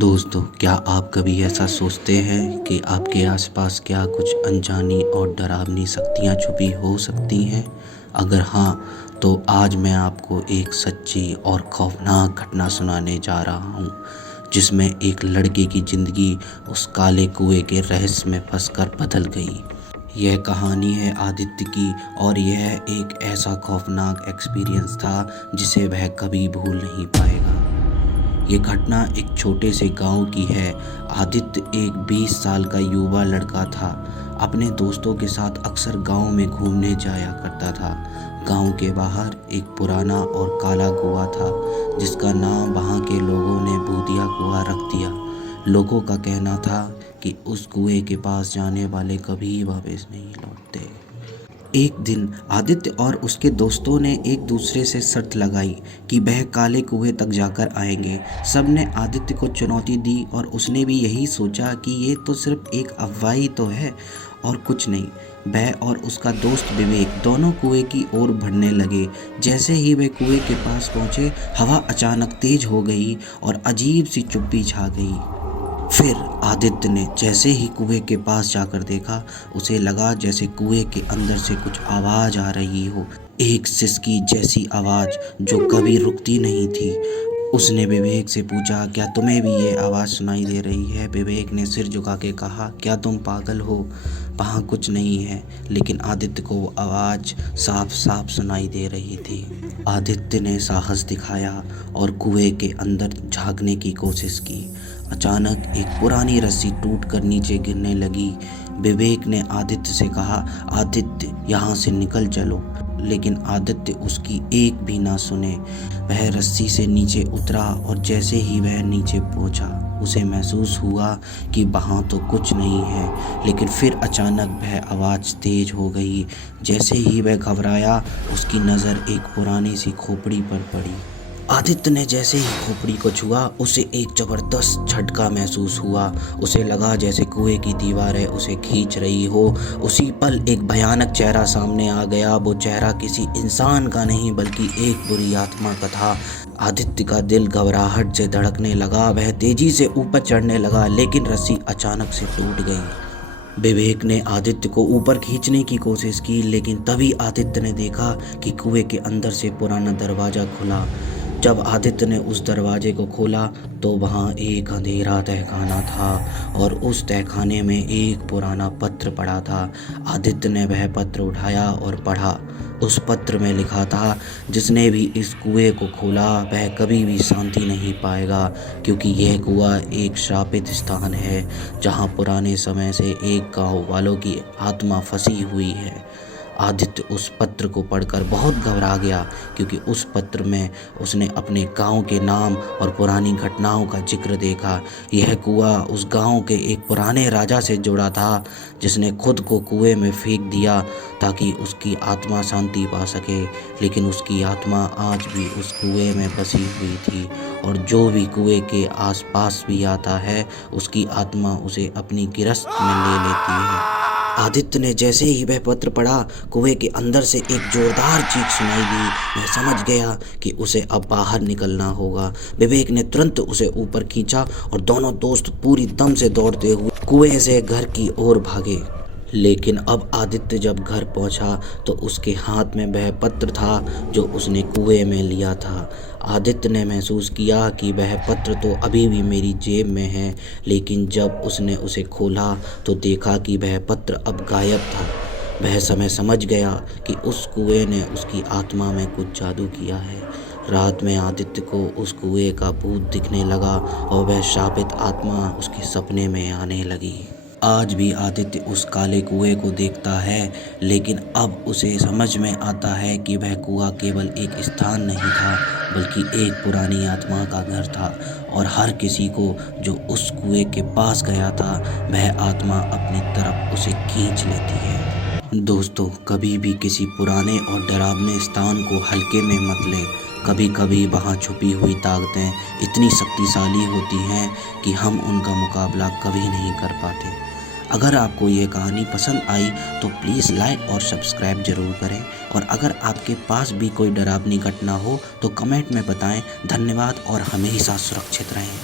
दोस्तों, क्या आप कभी ऐसा सोचते हैं कि आपके आसपास क्या कुछ अनजानी और डरावनी शक्तियाँ छुपी हो सकती हैं? अगर हाँ, तो आज मैं आपको एक सच्ची और खौफनाक घटना सुनाने जा रहा हूँ, जिसमें एक लड़के की ज़िंदगी उस काले कुएं के रहस्य में फंसकर बदल गई। यह कहानी है आदित्य की, और यह एक ऐसा खौफनाक एक्सपीरियंस था जिसे वह कभी भूल नहीं पाएगा। ये घटना एक छोटे से गांव की है। आदित्य एक 20 साल का युवा लड़का था। अपने दोस्तों के साथ अक्सर गांव में घूमने जाया करता था। गांव के बाहर एक पुराना और काला कुआं था, जिसका नाम वहां के लोगों ने भूतिया कुआं रख दिया। लोगों का कहना था कि उस कुएं के पास जाने वाले कभी वापस नहीं लौटते। एक दिन आदित्य और उसके दोस्तों ने एक दूसरे से शर्त लगाई कि वह काले कुएं तक जाकर आएंगे। सबने आदित्य को चुनौती दी और उसने भी यही सोचा कि ये तो सिर्फ एक अफवाह ही तो है और कुछ नहीं। वह और उसका दोस्त विवेक दोनों कुएं की ओर बढ़ने लगे। जैसे ही वे कुएं के पास पहुंचे, हवा अचानक तेज हो गई और अजीब सी चुप्पी छा गई। फिर आदित्य ने जैसे ही कुएं के पास जाकर देखा, उसे लगा जैसे कुएं के अंदर से कुछ आवाज आ रही हो, एक सिसकी जैसी आवाज जो कभी रुकती नहीं थी। उसने विवेक से पूछा, क्या तुम्हें भी ये आवाज़ सुनाई दे रही है? विवेक ने सिर झुका के कहा, क्या तुम पागल हो? वहाँ कुछ नहीं है। लेकिन आदित्य को वो आवाज़ साफ साफ सुनाई दे रही थी। आदित्य ने साहस दिखाया और कुएं के अंदर झांकने की कोशिश की। अचानक एक पुरानी रस्सी टूटकर नीचे गिरने लगी। विवेक ने आदित्य से कहा, आदित्य यहाँ से निकल चलो। लेकिन आदित्य उसकी एक भी ना सुने। वह रस्सी से नीचे उतरा और जैसे ही वह नीचे पहुंचा, उसे महसूस हुआ कि वहाँ तो कुछ नहीं है। लेकिन फिर अचानक वह आवाज़ तेज हो गई। जैसे ही वह घबराया, उसकी नज़र एक पुरानी सी खोपड़ी पर पड़ी। आदित्य ने जैसे ही खोपड़ी को छुआ, उसे एक ज़बरदस्त झटका महसूस हुआ। उसे लगा जैसे कुएं की दीवारें उसे खींच रही हो। उसी पल एक भयानक चेहरा सामने आ गया। वो चेहरा किसी इंसान का नहीं बल्कि एक बुरी आत्मा का था। आदित्य का दिल घबराहट से धड़कने लगा। वह तेजी से ऊपर चढ़ने लगा, लेकिन रस्सी अचानक से टूट गई। विवेक ने आदित्य को ऊपर खींचने की कोशिश की, लेकिन तभी आदित्य ने देखा कि कुएं के अंदर से पुराना दरवाज़ा खुला। जब आदित्य ने उस दरवाजे को खोला, तो वहाँ एक अंधेरा तहखाना था और उस तहखाने में एक पुराना पत्र पड़ा था। आदित्य ने वह पत्र उठाया और पढ़ा। उस पत्र में लिखा था, जिसने भी इस कुएं को खोला वह कभी भी शांति नहीं पाएगा, क्योंकि यह कुआं एक श्रापित स्थान है जहाँ पुराने समय से एक गाँव वालों की आत्मा फंसी हुई है। आदित्य उस पत्र को पढ़कर बहुत घबरा गया, क्योंकि उस पत्र में उसने अपने गांव के नाम और पुरानी घटनाओं का जिक्र देखा। यह कुआं उस गांव के एक पुराने राजा से जुड़ा था, जिसने खुद को कुएं में फेंक दिया ताकि उसकी आत्मा शांति पा सके। लेकिन उसकी आत्मा आज भी उस कुएं में बसी हुई थी, और जो भी कुएं के आसपास भी आता है, उसकी आत्मा उसे अपनी गिरफ्त में ले लेती है। आदित्य ने जैसे ही वह पत्र पढ़ा, कुएं के अंदर से एक जोरदार चीख सुनाई दी। वह समझ गया कि उसे अब बाहर निकलना होगा। विवेक ने तुरंत उसे ऊपर खींचा और दोनों दोस्त पूरी दम से दौड़ते हुए कुएं से घर की ओर भागे। लेकिन अब आदित्य जब घर पहुंचा, तो उसके हाथ में वह पत्र था जो उसने कुएं में लिया था। आदित्य ने महसूस किया कि वह पत्र तो अभी भी मेरी जेब में है, लेकिन जब उसने उसे खोला तो देखा कि वह पत्र अब गायब था। वह समय समझ गया कि उस कुएं ने उसकी आत्मा में कुछ जादू किया है। रात में आदित्य को उस कुएं का भूत दिखने लगा और वह शापित आत्मा उसके सपने में आने लगी। आज भी आदित्य उस काले कुएं को देखता है, लेकिन अब उसे समझ में आता है कि वह कुआं केवल एक स्थान नहीं था, बल्कि एक पुरानी आत्मा का घर था। और हर किसी को जो उस कुएं के पास गया था, वह आत्मा अपनी तरफ उसे खींच लेती है। दोस्तों, कभी भी किसी पुराने और डरावने स्थान को हल्के में मत लें। कभी कभी वहाँ छुपी हुई ताकतें इतनी शक्तिशाली होती हैं कि हम उनका मुकाबला कभी नहीं कर पाते। अगर आपको ये कहानी पसंद आई तो प्लीज़ लाइक और सब्सक्राइब ज़रूर करें, और अगर आपके पास भी कोई डरावनी घटना हो तो कमेंट में बताएं। धन्यवाद और हमेशा सुरक्षित रहें।